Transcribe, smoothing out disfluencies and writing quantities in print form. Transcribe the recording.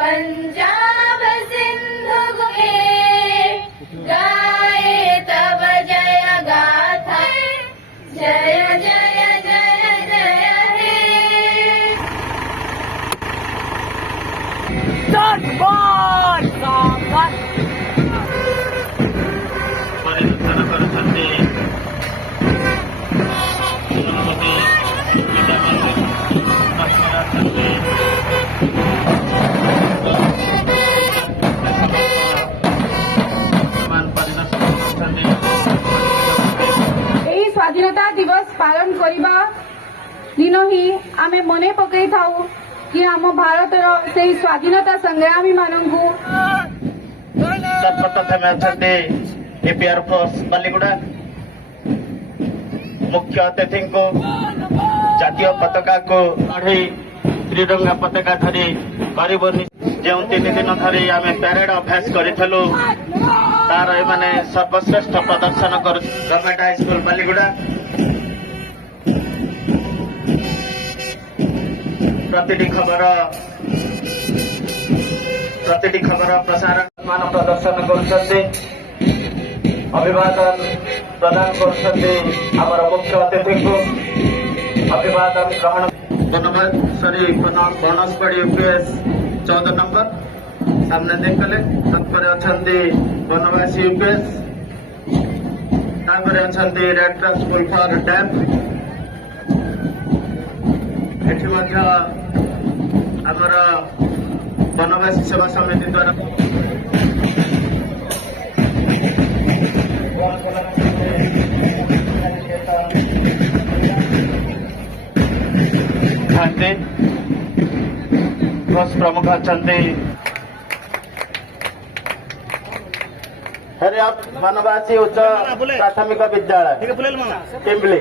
पंजाब सिंधु गाए तब जय गाथा जय जय जय जय हे स्वाधीनता दिवस पालन करने दिन ही आम मन पकई था कि आम भारत से स्वाधीनता संग्रामी मानू प्रथम एपीआर फोर्स बालीगुड़ा मुख्य अतिथि को जातीय पताका को चढ़ी त्रिरंगा पताका धरी गरीब जो 3 दिन धरी आम प्यारेड अभ्यास करूँ तार एमाने सर्वश्रेष्ठ प्रदर्शन कर गवर्नमेंट हाई स्कूल बालीगुड़ा प्रतिटी खबर प्रसारण मान प्रदर्शन कर अभिवादन प्रदान कर मुख्य अतिथि को अभिवादन ग्रहण बनसपड़ी यूपीएस 14 नंबर सामने देखले तत्पर अच्छा बनवासी यूपीएस अच्छा red cross school for def आमर बनवासी सेवा समिति द्वारा प्रमुख अच्छा बनवासी उच्च प्राथमिक विद्यालय टिम्बली